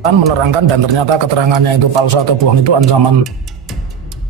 Kan menerangkan dan ternyata keterangannya itu palsu atau bohong, itu ancaman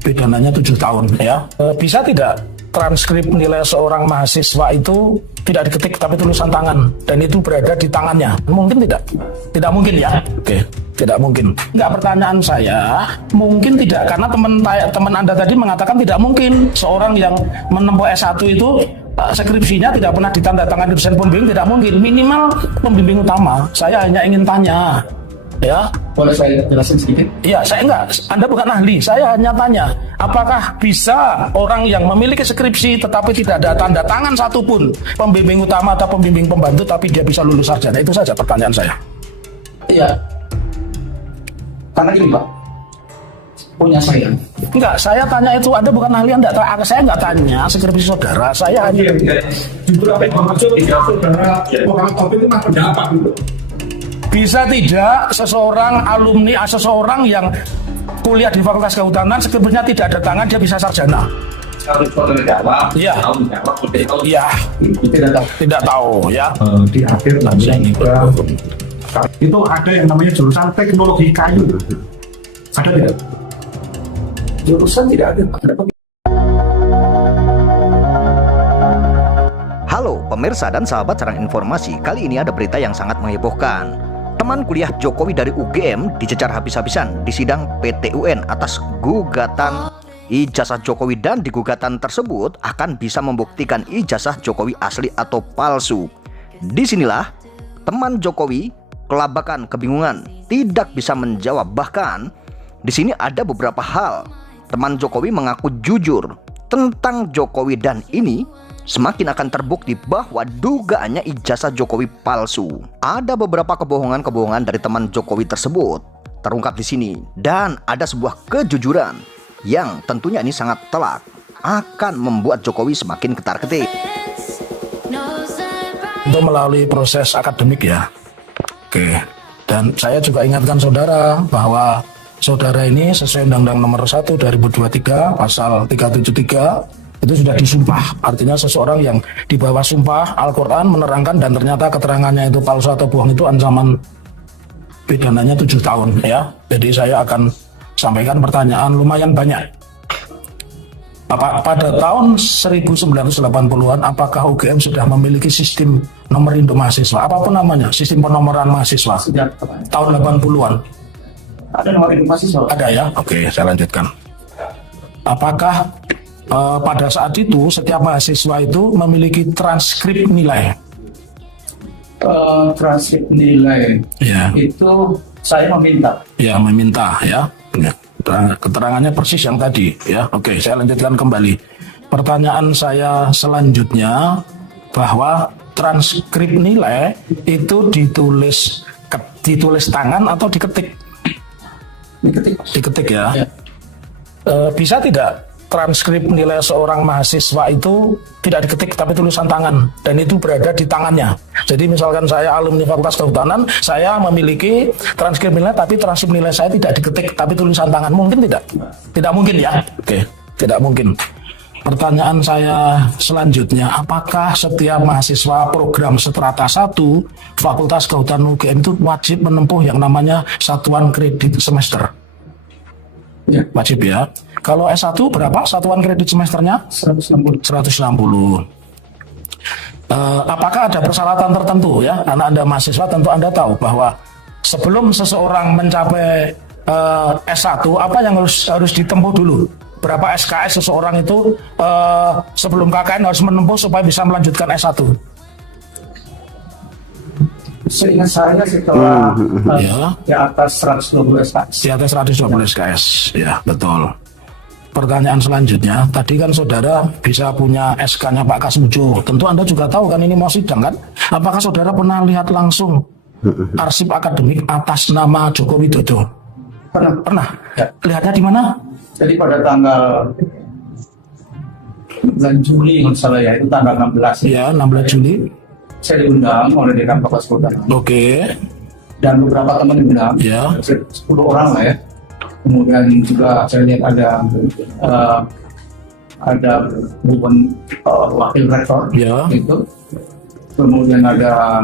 pidananya 7 tahun ya. Bisa tidak transkrip nilai seorang mahasiswa itu tidak diketik tapi tulisan tangan dan itu berada di tangannya? Mungkin tidak? Tidak mungkin ya. Oke, tidak mungkin. Enggak, pertanyaan saya mungkin tidak, karena teman Anda tadi mengatakan tidak mungkin seorang yang menempuh S1 itu skripsinya tidak pernah ditandatangani dosen pembimbing. Tidak mungkin, minimal pembimbing utama. Saya hanya ingin tanya ya. Boleh saya jelasin sedikit? Iya, saya enggak. Anda bukan ahli. Saya hanya tanya, apakah bisa orang yang memiliki skripsi tetapi tidak ada tanda tangan satupun pembimbing utama atau pembimbing pembantu tapi dia bisa lulus sarjana? Itu saja pertanyaan saya. Iya. Karena gini Pak, punya saya. Enggak, saya tanya itu, Anda bukan ahli, Anda. Saya enggak tanya skripsi saudara. Saya hanya Jujur apa yang maksud saudara orang topik itu mah pendapat gitu. bisa tidak seseorang alumni, seseorang yang kuliah di Fakultas Kehutanan skripsinya tidak ada tangan dia bisa sarjana? Kalau saudara jawab, Iya. Iya. Tidak tahu ya. Di akhir nanti juga itu ada yang namanya jurusan teknologi kayu. Ada tidak? Jurusan tidak ada. Halo pemirsa dan sahabat Sarang Informasi, kali ini ada berita yang sangat menghebohkan. Teman kuliah Jokowi dari UGM dicecar habis-habisan di sidang PT UN atas gugatan ijazah Jokowi, dan di gugatan tersebut akan bisa membuktikan ijazah Jokowi asli atau palsu. Disinilah teman Jokowi kelabakan, kebingungan, tidak bisa menjawab. Bahkan di sini ada beberapa hal teman Jokowi mengaku jujur tentang Jokowi, dan ini semakin akan terbukti bahwa dugaannya ijazah Jokowi palsu. Ada beberapa kebohongan-kebohongan dari teman Jokowi tersebut terungkap di sini, dan ada sebuah kejujuran yang tentunya ini sangat telak akan membuat Jokowi semakin ketar-ketir. Itu melalui proses akademik ya. Oke. Dan saya juga ingatkan saudara bahwa saudara ini sesuai Undang-Undang Nomor 1 2023 Pasal 373 itu sudah disumpah. Artinya seseorang yang di bawah sumpah Al-Quran menerangkan dan ternyata keterangannya itu palsu atau bohong, itu ancaman pidananya 7 tahun ya. Jadi saya akan sampaikan pertanyaan lumayan banyak. Pada tahun 1980-an apakah UGM sudah memiliki sistem nomor induk mahasiswa, apapun namanya, sistem penomoran mahasiswa? Sejak Tahun 80-an. ada nomor induk mahasiswa. Ada ya? Oke, saya lanjutkan. Apakah pada saat itu setiap mahasiswa itu memiliki transkrip nilai? Transkrip nilai Ya. itu saya meminta. Ya, meminta ya. Keterangannya persis yang tadi ya. Oke, saya lanjutkan kembali. Pertanyaan saya selanjutnya, bahwa transkrip nilai itu ditulis tangan atau diketik? Diketik ya. Ya. Bisa tidak transkrip nilai seorang mahasiswa itu tidak diketik tapi tulisan tangan dan itu berada di tangannya? Jadi misalkan saya alumni Fakultas Kehutanan, saya memiliki transkrip nilai tapi transkrip nilai saya tidak diketik tapi tulisan tangan. Mungkin tidak? Tidak mungkin ya. Oke, tidak mungkin. Pertanyaan saya selanjutnya, apakah setiap mahasiswa program Strata 1 Fakultas Kehutanan UGM itu wajib menempuh yang namanya satuan kredit semester? Ya. Wajib ya. Kalau S1 berapa satuan kredit semesternya? 160. 160. Apakah ada persyaratan tertentu ya? Karena Anda mahasiswa tentu Anda tahu bahwa sebelum seseorang mencapai S1 apa yang harus ditempuh dulu? Berapa SKS seseorang itu sebelum KKN harus menempuh supaya bisa melanjutkan S1? Seingat saya setelah Ya. di atas 120 SKS. Di atas 120 SKS, ya betul. Pertanyaan selanjutnya, tadi kan saudara bisa punya SK-nya Pak Kasmujo. Tentu Anda juga tahu kan ini mau sidang kan? Apakah saudara pernah lihat langsung arsip akademik atas nama Joko Widodo? Pernah? Ya. Lihatnya di mana? Jadi pada tanggal bulan Juli kalau salah ya, itu tanggal 16 Ya, 16 Juli. saya diundang oleh Dekan Fakultas Kehutanan Oke. dan beberapa teman diundang, Ya. 10 orang lah ya. Kemudian juga saya lihat ada bukan wakil rektor Ya. itu, kemudian ada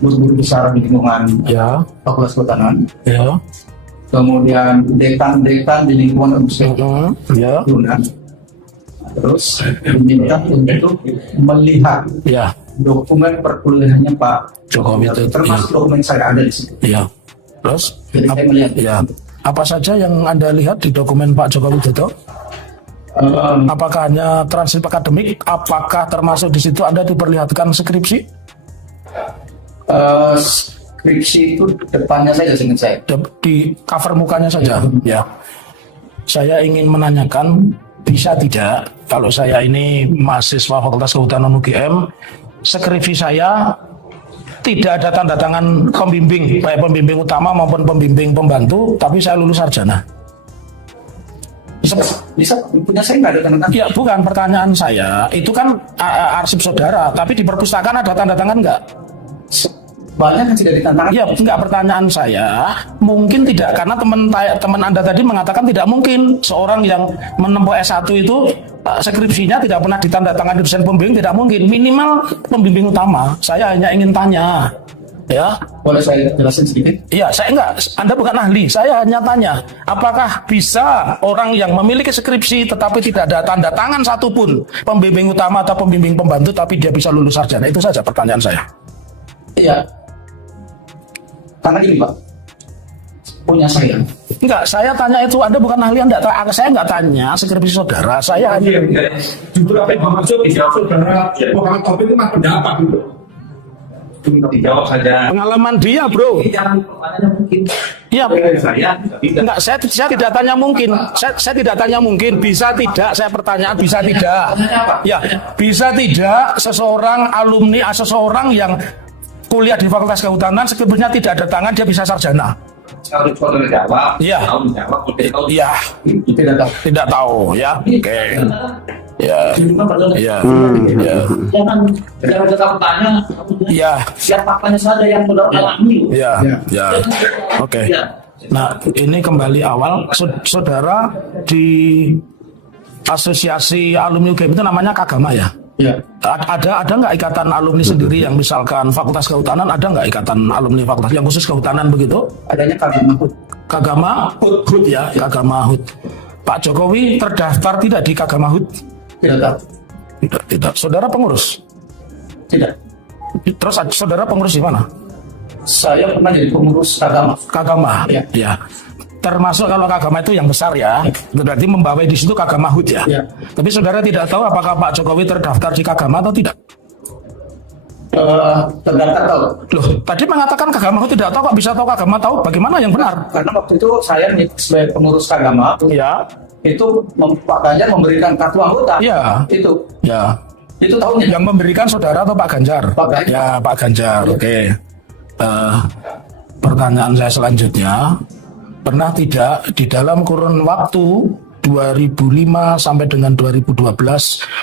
guru-guru besar di lingkungan Ya, Fakultas Kehutanan, ya, kemudian dekan-dekan di lingkungan universitas ya, diundang. Terus diminta untuk melihat ya, dokumen perkuliahannya Pak Jokowi itu, termasuk dokumen saya ada di sini. ya. Terus, Jadi saya melihat. ya, apa saja yang Anda lihat di dokumen Pak Joko Widodo? Apakah hanya transkrip akademik? Apakah termasuk di situ Anda diperlihatkan skripsi? Skripsi itu depannya saja dengan saya. Di cover mukanya saja. Ya. Saya ingin menanyakan, bisa tidak kalau saya ini mahasiswa Fakultas Kehutanan UGM, skripsi saya tidak ada tanda tangan pembimbing, baik pembimbing utama maupun pembimbing pembantu, tapi saya lulus sarjana. Bisa punya saya nggak ada tanda tangan. Ya, bukan pertanyaan saya. Itu kan arsip saudara, tapi di perpustakaan ada tanda tangan nggak? Banyak yang tidak ditantangkan. Ya, enggak, pertanyaan saya mungkin tidak, karena teman Anda tadi mengatakan tidak mungkin seorang yang menempuh S1 itu skripsinya tidak pernah ditandatangani dosen pembimbing, tidak mungkin. Minimal pembimbing utama. Saya hanya ingin tanya, ya. Boleh saya jelasin sedikit? Iya, saya enggak, Anda bukan ahli, saya hanya tanya, apakah bisa orang yang memiliki skripsi tetapi tidak ada tanda tangan satupun pembimbing utama atau pembimbing pembantu tapi dia bisa lulus sarjana? Itu saja pertanyaan saya. Iya. Karena gini Pak, punya saya. Enggak, saya tanya itu, Anda bukan ahli, saya enggak tanya skripsi saudara, saya hanya... Justru apa yang maksud saudara Muhammad Taufik itu mah pendapat gitu. Dijawab saja. Pengalaman dia, bro. Jangan pertanyaannya mungkin. Iya, Saya tidak. enggak, saya tidak tanya mungkin. Saya tidak tanya mungkin, bisa tidak, saya pertanyaan bisa tidak. Ya, bisa tidak seseorang alumni, seseorang yang kuliah di Fakultas Kehutanan, skripsinya tidak ada tangan, dia bisa sarjana. Kalau saudara jawab, Iya. tahu menjawab, udah tahu. Iya, Tidak tahu. tidak tahu, ya. Oke. Ya. Ya. Ya. Jangan bertanya, Ya. biar faktanya saja yang saudara alami. Ya. Ya. Oke. Nah, ini kembali awal, saudara di asosiasi alumni UGM itu namanya Kagama, ya? Ya. Ada nggak ikatan alumni sendiri yang misalkan Fakultas Kehutanan, ada nggak ikatan alumni fakultas yang khusus kehutanan begitu? Adanya Kagama HUT. Kagama HUT, ya, Kagama HUT. Pak Jokowi terdaftar tidak di Kagama HUT? Tidak tahu. Tidak. Saudara pengurus? Tidak. Terus saudara pengurus di mana? Saya pernah jadi pengurus Kagama. Kagama. Ya. Ya. Termasuk kalau Kagama itu yang besar, ya. Berarti membawai di situ Kagama HUT, ya. Ya. Tapi saudara tidak tahu apakah Pak Jokowi terdaftar di Kagama atau tidak? Terdaftar tahu. Loh, tadi mengatakan Kagama HUT tidak tahu, kok bisa tahu Kagama tahu? Bagaimana yang benar? Karena waktu itu saya sebagai pengurus Kagama, Ya. itu Pak Ganjar memberikan kartu anggota. Ya. Itu. Ya. Itu tahunya. Yang memberikan saudara atau Pak Ganjar? Pak Ganjar. Ya, Pak Ganjar. Oke. Pertanyaan saya selanjutnya, pernah tidak di dalam kurun waktu 2005 sampai dengan 2012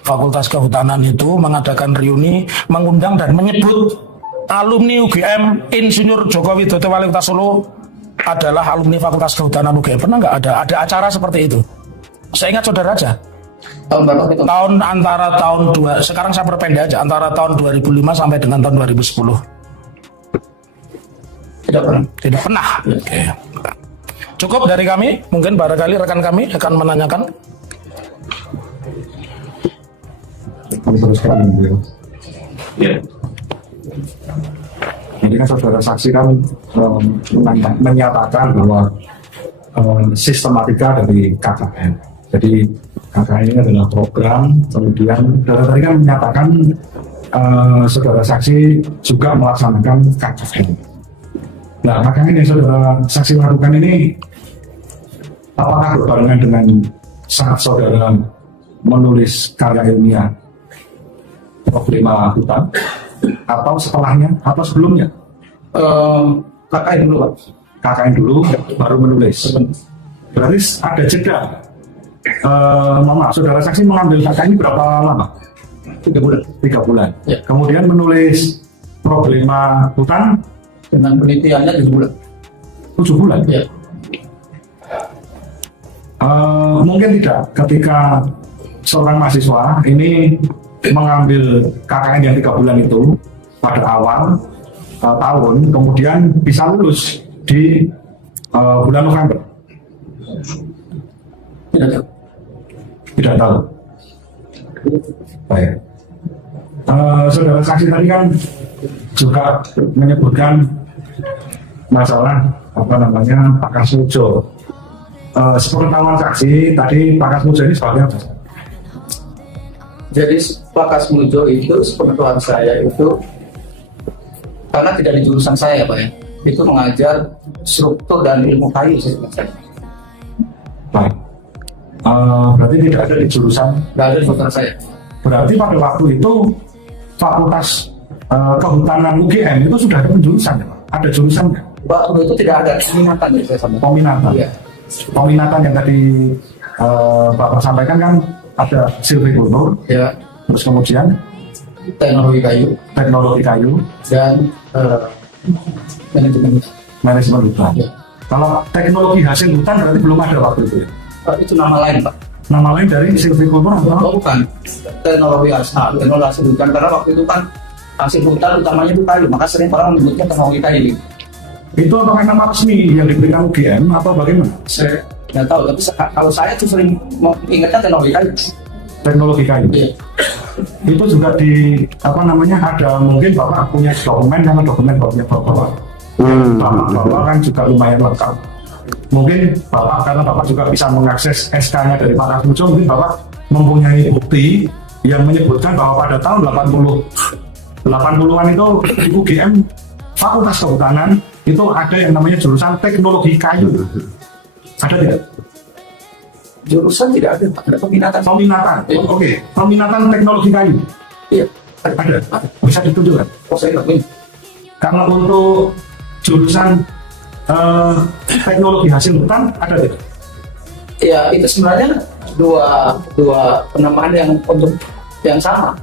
Fakultas Kehutanan itu mengadakan reuni, mengundang dan menyebut alumni UGM Insinyur Joko Widodo Wali Kota Solo adalah alumni Fakultas Kehutanan UGM? Pernah nggak ada acara seperti itu? Saya ingat saudara aja. Tahun berapa itu? Sekarang saya perpendek aja, antara tahun 2005 sampai dengan tahun 2010. Tidak pernah. Tidak pernah. Oke. Cukup dari kami, mungkin barangkali rekan kami akan menanyakan. Ya. Ini kan saudara saksi kan menyatakan bahwa sistematika dari KKN. Jadi KKN ini adalah program, kemudian saudara tadi kan menyatakan saudara saksi juga melaksanakan KKN. Nah, KKN yang saudara saksi lakukan ini apakah berbarengan dengan saat saudara menulis karya ilmiah problema hutan, atau setelahnya atau sebelumnya? KKN dulu Pak. KKN dulu baru menulis. Berarti ada jeda. Mama, saudara saksi mengambil KKN berapa lama? 3 bulan. 3 bulan. Ya. Kemudian menulis problema hutan Dengan penelitiannya 7 bulan. 7 bulan. Ya. Mungkin tidak ketika seorang mahasiswa ini mengambil KKN yang 3 bulan itu pada awal, tahun kemudian bisa lulus di bulan November? Tidak tahu. Tidak tahu. Baik. Saudara saksi tadi kan juga menyebutkan masalah Pak Kasmujo. Sepengetahuan saksi tadi Pak Kasmujo ini sebagai apa? Jadi Pak Kasmujo itu sepengetahuan saya itu karena tidak di jurusan saya Pak ya, itu mengajar struktur dan ilmu kayu saya. Baik. Berarti tidak ada di jurusan. Tidak ada di jurusan saya. Berarti pada waktu itu Fakultas Kehutanan UGM itu sudah ada penjurusan ya Pak? Ada jurusannya? Waktu itu tidak ada peminatan ya saya sampaikan. Peminatan. Iya. Peminatan yang tadi Bapak sampaikan kan ada silvikultur, Ya, terus kemudian teknologi kayu dan manajemen hutan. Ya. Kalau teknologi hasil hutan berarti belum ada waktu itu ya? Itu nama lain Pak. Nama lain dari silvikultur atau? Oh bukan, teknologi hasil hutan, karena waktu itu kan hasil hutan utamanya itu kayu, maka sering orang menyebutnya teknologi kayu. Itu apakah nama resmi yang diberikan UGM atau bagaimana? Saya nggak tahu, tapi kalau saya tuh sering ingatnya teknologi kayu. Teknologi kayu. Iya. Itu juga ada mungkin Bapak punya dokumen karena dokumen Bapak Bapak kan juga lumayan lengkap. Mungkin karena Bapak juga bisa mengakses SK-nya dari Pak Kasmujo, mungkin Bapak mempunyai bukti yang menyebutkan bahwa pada tahun 80-an itu di UGM Fakultas Kehutanan itu ada yang namanya jurusan teknologi kayu. Ada tidak? Jurusan tidak ada, Pak. Ada peminatan. Peminatan. Iya. Oke. Peminatan teknologi kayu. Iya. Ada. Bisa ditunjukkan. Oh saya nggak punya. Karena untuk jurusan teknologi hasil hutan ada tidak? Ya itu sebenarnya dua penamaan yang untuk yang sama.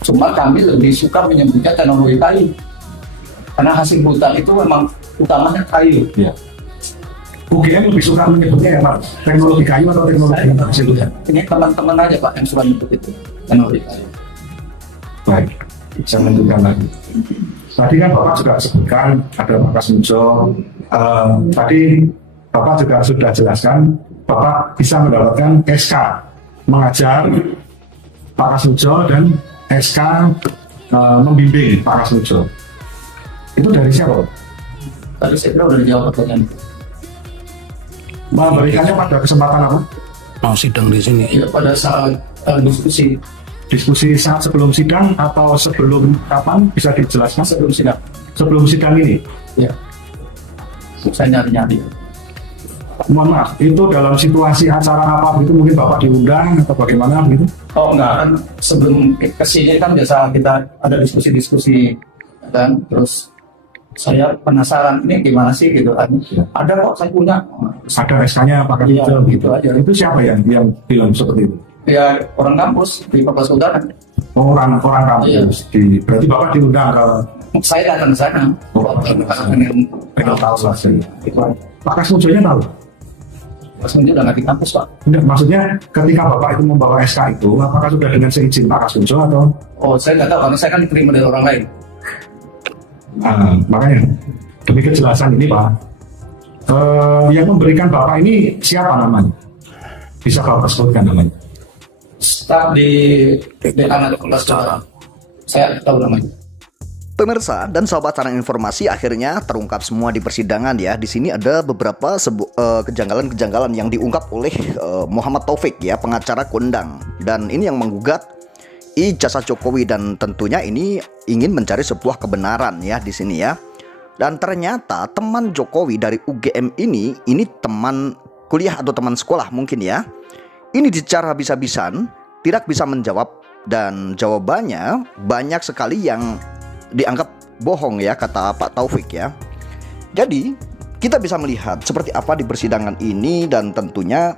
Cuma kami lebih suka menyebutnya teknologi kayu. Karena hasil hutan itu memang utamanya kayu. Iya. UGM lebih suka menyebutnya apa? Teknologi kayu atau teknologi hasil hutan? Ini teman-teman aja Pak yang suka menyebut itu teknologi kayu. Baik, saya lanjutkan lagi. Tadi kan Bapak juga sebutkan ada Pak Kasmujo. Tadi Bapak juga sudah jelaskan Bapak bisa mendapatkan SK mengajar Pak Kasmujo dan SK membimbing Pak Kasmujo. Itu dari siapa? Tadi saya kira udah dijawab pertanyaan. Memberikannya pada kesempatan apa? Mau sidang di sini. Ya pada saat diskusi Diskusi saat sebelum sidang atau sebelum kapan bisa dijelaskan? sebelum sidang. Sebelum sidang ini. Ya. Saya nyari-nyari. Mohon maaf, itu dalam situasi acara apa itu mungkin Bapak diundang atau bagaimana gitu? Oh enggak, kan sebelum kesini kan biasa kita ada diskusi-diskusi kan, terus saya penasaran ini gimana sih gitu kan. Ada kok saya punya. Ada SK-nya Pak Iya, Kasmujo gitu aja. Itu siapa yang bilang seperti itu? Ya orang kampus di Fakultas Kehutanan. Orang kampus. Berarti Bapak diundang ke Saya datang ke sana. pengen tahu saja. Itu aja. Pak Kasmujo-nya tahu? Pas ini udah nggak di kampus Pak. Enggak, maksudnya ketika Bapak itu membawa SK itu, apakah sudah dengan seizin Pak Kasmujo atau? Oh saya nggak tahu karena saya kan diterima dari orang lain. Makanya demi kejelasan ini Pak, yang memberikan Bapak ini siapa namanya? Bisa Bapak sebutkan namanya? Staf di anak kelas cara. Saya tahu namanya. Pemirsa dan sahabat sarana informasi, akhirnya terungkap semua di persidangan ya. Di sini ada beberapa kejanggalan-kejanggalan yang diungkap oleh Muhammad Taufik ya, pengacara kondang. Dan ini yang menggugat ijazah Jokowi dan tentunya ini ingin mencari sebuah kebenaran ya di sini ya. Dan ternyata teman Jokowi dari UGM ini teman kuliah atau teman sekolah mungkin ya. Ini dicara habis-habisan, tidak bisa menjawab dan jawabannya banyak sekali yang dianggap bohong ya, kata Pak Taufik ya. Jadi kita bisa melihat seperti apa di persidangan ini dan tentunya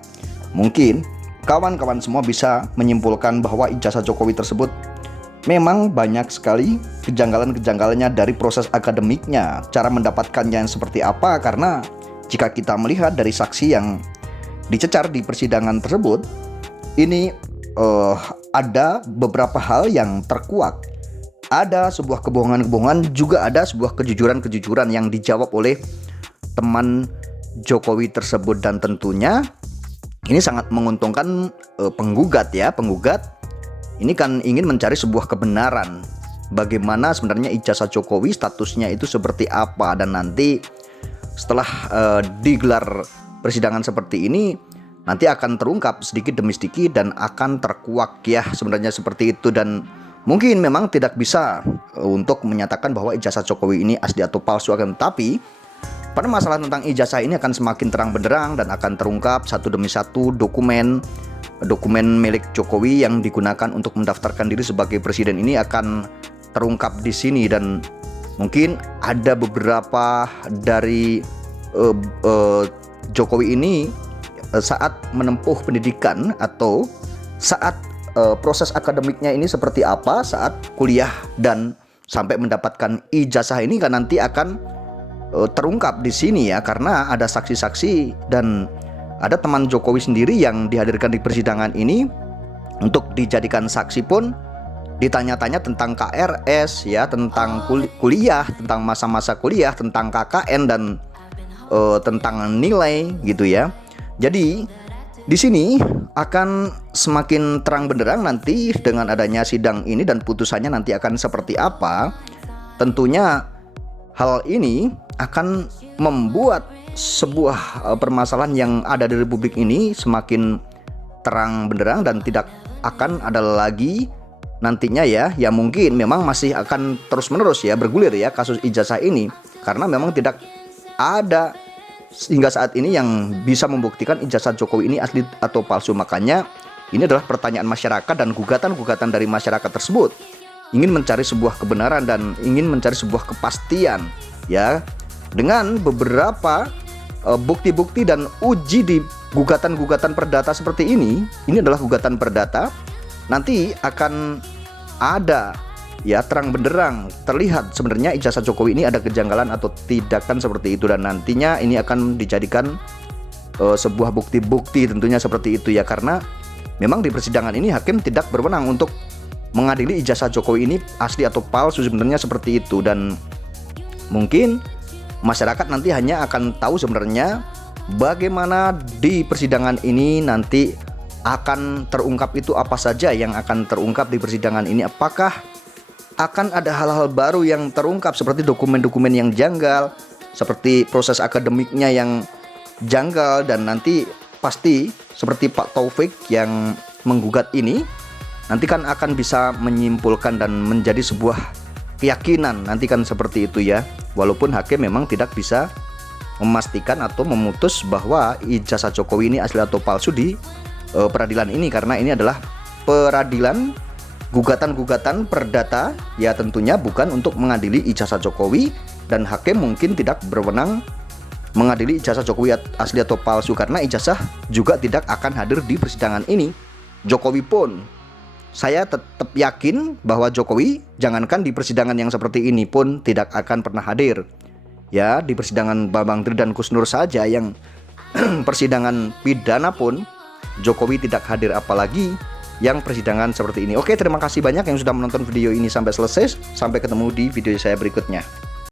mungkin kawan-kawan semua bisa menyimpulkan bahwa ijazah Jokowi tersebut memang banyak sekali kejanggalan-kejanggalannya dari proses akademiknya, cara mendapatkannya yang seperti apa. Karena jika kita melihat dari saksi yang dicecar di persidangan tersebut, ini ada beberapa hal yang terkuak ada sebuah kebohongan-kebohongan, juga ada sebuah kejujuran-kejujuran yang dijawab oleh teman Jokowi tersebut. Dan tentunya ini sangat menguntungkan penggugat ya. Penggugat ini kan ingin mencari sebuah kebenaran, bagaimana sebenarnya ijazah Jokowi, statusnya itu seperti apa. Dan nanti setelah digelar persidangan seperti ini, nanti akan terungkap sedikit demi sedikit dan akan terkuak ya sebenarnya seperti itu. Dan mungkin memang tidak bisa untuk menyatakan bahwa ijazah Jokowi ini asli atau palsu, akan tetapi pada masalah tentang ijazah ini akan semakin terang benderang dan akan terungkap satu demi satu dokumen milik Jokowi yang digunakan untuk mendaftarkan diri sebagai presiden ini akan terungkap di sini. Dan mungkin ada beberapa dari Jokowi ini saat menempuh pendidikan atau saat proses akademiknya ini seperti apa saat kuliah dan sampai mendapatkan ijazah ini kan nanti akan terungkap di sini ya, karena ada saksi-saksi dan ada teman Jokowi sendiri yang dihadirkan di persidangan ini untuk dijadikan saksi pun ditanya-tanya tentang KRS ya, tentang kuliah, tentang masa-masa kuliah, tentang KKN dan tentang nilai gitu ya. Jadi di sini akan semakin terang benderang nanti dengan adanya sidang ini dan putusannya nanti akan seperti apa. Tentunya hal ini akan membuat sebuah permasalahan yang ada di Republik ini semakin terang benderang dan tidak akan ada lagi nantinya ya, ya mungkin memang masih akan terus-menerus ya bergulir ya kasus ijazah ini, karena memang tidak ada hingga saat ini yang bisa membuktikan ijazah Jokowi ini asli atau palsu. Makanya ini adalah pertanyaan masyarakat dan gugatan-gugatan dari masyarakat tersebut ingin mencari sebuah kebenaran dan ingin mencari sebuah kepastian ya, dengan beberapa bukti-bukti dan uji di gugatan-gugatan perdata seperti ini. Ini adalah gugatan perdata, nanti akan ada ya terang benderang terlihat sebenarnya ijazah Jokowi ini ada kejanggalan atau tidak kan seperti itu. Dan nantinya ini akan dijadikan sebuah bukti-bukti tentunya seperti itu ya, karena memang di persidangan ini hakim tidak berwenang untuk mengadili ijazah Jokowi ini asli atau palsu sebenarnya seperti itu. Dan mungkin masyarakat nanti hanya akan tahu sebenarnya bagaimana di persidangan ini nanti akan terungkap itu apa saja yang akan terungkap di persidangan ini. Apakah akan ada hal-hal baru yang terungkap seperti dokumen-dokumen yang janggal, seperti proses akademiknya yang janggal, dan nanti pasti seperti Pak Taufik yang menggugat ini nanti kan akan bisa menyimpulkan dan menjadi sebuah keyakinan nanti kan seperti itu ya. Walaupun hakim memang tidak bisa memastikan atau memutus bahwa ijazah Jokowi ini asli atau palsu di peradilan ini, karena ini adalah peradilan gugatan-gugatan perdata ya, tentunya bukan untuk mengadili ijazah Jokowi, dan hakim mungkin tidak berwenang mengadili ijazah Jokowi asli atau palsu karena ijazah juga tidak akan hadir di persidangan ini. Jokowi pun saya tetap yakin bahwa Jokowi jangankan di persidangan yang seperti ini pun tidak akan pernah hadir ya. Di persidangan Bambang Tri dan Gus Nur saja yang persidangan pidana pun Jokowi tidak hadir, apalagi yang persidangan seperti ini. Oke, terima kasih banyak yang sudah menonton video ini sampai selesai. Sampai ketemu di video saya berikutnya.